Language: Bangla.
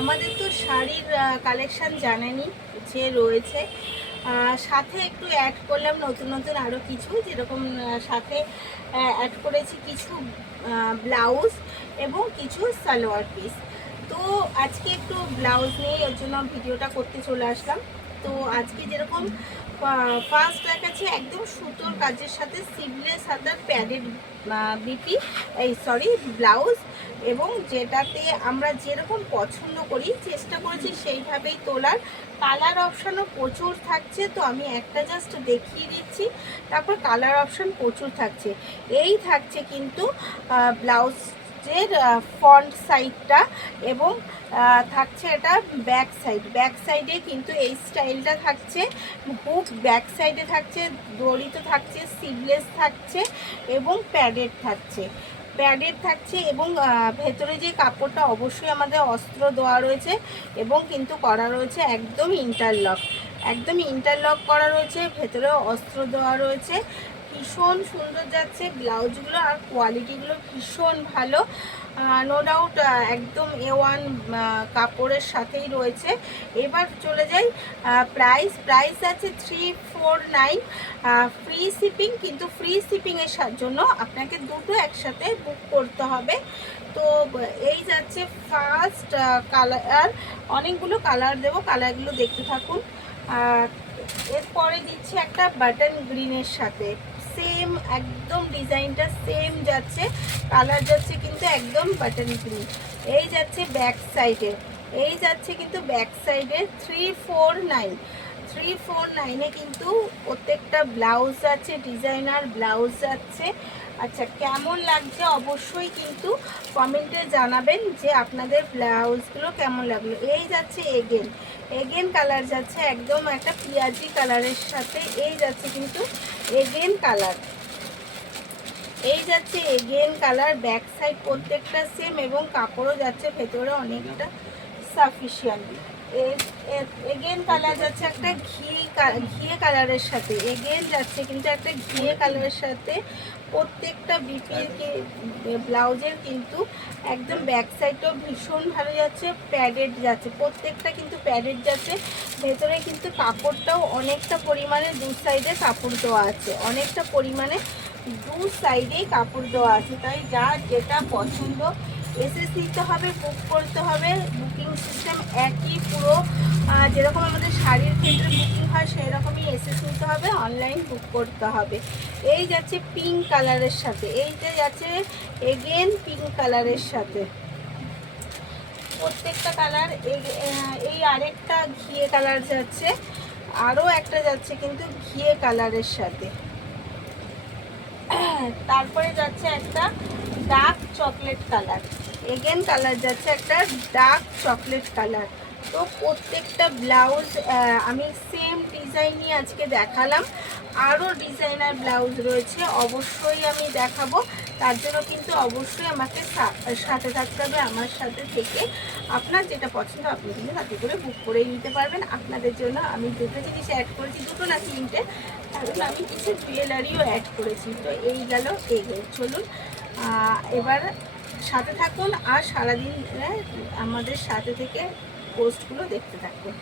আমাদের তো শাড়ির কালেকশান জানেনই যে রয়েছে, সাথে একটু অ্যাড করলাম নতুন নতুন আরও কিছু, যেরকম সাথে অ্যাড করেছি কিছু ব্লাউজ এবং কিছু সালোয়ার পিস। তো আজকে একটু ব্লাউজ নিয়ে ওর জন্য ভিডিওটা করতে চলে আসলাম। তো আজকে যেরকম ফার্স্ট দেখাচ্ছি একদম সুতোর কাজের সাথে সিভলেস হাতার প্যাডেড ব্লাউজ, এবং যেটাতে আমরা যেরকম পছন্দ করি চেষ্টা করেছি সেইভাবেই তোলার। কালার অপশানও প্রচুর থাকছে, তো আমি একটা জাস্ট দেখিয়ে দিচ্ছি, তারপর কালার অপশান প্রচুর থাকছে। এই থাকছে কিন্তু ব্লাউজের ফ্রন্ট সাইডটা, এবং থাকছে এটা ব্যাক সাইডে কিন্তু এই স্টাইলটা থাকছে। হুক ব্যাক সাইডে থাকছে, দড়ি তো থাকছে, সিভলেস থাকছে এবং প্যাডেড থাকছে এবং ভেতরে যে কাপড়টা অবশ্যই আমাদের অস্ত্র দেওয়া রয়েছে এবং কিন্তু করা রয়েছে একদম ইন্টারলক করা রয়েছে, ভেতরে অস্ত্র দেওয়া রয়েছে। ভীষণ সুন্দর যাচ্ছে ব্লাউজগুলো, আর কোয়ালিটিগুলো ভীষণ ভালো, নো ডাউট একদম A1 কাপড়ের সাথেই রয়েছে। এবার চলে যাই প্রাইস আছে 349, ফ্রি শিপিং, কিন্তু ফ্রি শিপিংয়ের জন্য আপনাকে দুটো একসাথে বুক করতে হবে। তো এই যাচ্ছে ফার্স্ট কালার, অনেকগুলো কালার দেবো, কালারগুলো দেখতে থাকুন। এরপরে দিচ্ছি একটা বাটন গ্রিনের সাথে, সেম একদম ডিজাইনটা সেম যাচ্ছে, কালার যাচ্ছে কিন্তু একদম বাটন গ্রিন। এই যাচ্ছে ব্যাক সাইডে 349 কিন্তু প্রত্যেকটা ব্লাউজ আছে, ডিজাইনার ব্লাউজ যাচ্ছে। আচ্ছা, কেমন লাগছে অবশ্যই কিন্তু কমেন্টে জানাবেন যে আপনাদের ব্লাউজগুলো কেমন লাগলো। এই যাচ্ছে এগেন কালার যাচ্ছে একদম একটা পিঁয়াজি কালারের সাথে, এই যাচ্ছে কিন্তু এগেন কালার, ব্যাক সাইড প্রত্যেকটা সেম এবং কাপড়ও যাচ্ছে ভেতরে অনেকটা সাফিসিয়েন্ট। এগেন কালার যাচ্ছে একটা ঘিয়ে কালারের সাথে, এগেন যাচ্ছে কিন্তু একটা ঘিয়ে কালারের সাথে। প্রত্যেকটা ব্লাউজের কিন্তু একদম ব্যাক সাইডটাও ভীষণ ভালো যাচ্ছে, প্যাডেড যাচ্ছে, প্রত্যেকটা কিন্তু প্যাডেড যাচ্ছে। ভেতরে কিন্তু কাপড়টাও অনেকটা পরিমাণে দু সাইডে কাপড় দেওয়া আছে, অনেকটা পরিমাণে দু সাইডেই কাপড় দেওয়া আছে। তাই যার যেটা পছন্দ এসে নিতে হবে, বুক করতে হবে। বুকিং সিস্টেম একই পুরো, যেরকম আমাদের শাড়ির ক্ষেত্রে বুকিং হয় সেই রকমই এসে নিতে হবে, অনলাইন বুক করতে হবে। এই যাচ্ছে পিঙ্ক কালারের সাথে, এইটা যাচ্ছে এগেন পিঙ্ক কালারের সাথে, প্রত্যেকটা কালার। এই আরেকটা ঘিয়ে কালার যাচ্ছে, আরও একটা যাচ্ছে কিন্তু ঘিয়ে কালারের সাথে। তারপরে যাচ্ছে একটা dark chocolate colour, again colour যাচ্ছে একটা ডার্ক চকলেট কালার। তো প্রত্যেকটা ব্লাউজ আমি সেম ডিজাইন নিয়ে আজকে দেখালাম, আরও ডিজাইনার ব্লাউজ রয়েছে অবশ্যই আমি দেখাবো। তার জন্য কিন্তু অবশ্যই আমাকে সাথে থাকতে হবে, আমার সাথে থেকে আপনার যেটা পছন্দ আপনি কিন্তু তাতে করে বুক করে নিতে পারবেন। আপনাদের জন্য আমি দুটো জিনিস অ্যাড করেছি, দুটো না তিনটে, কারণ আমি কিছু জুয়েলারিও অ্যাড করেছি। তো এই গেল চলুন এবার সাথে থাকুন, আর সারাদিন আমাদের সাথে থেকে পোস্টগুলো দেখতে থাকুন।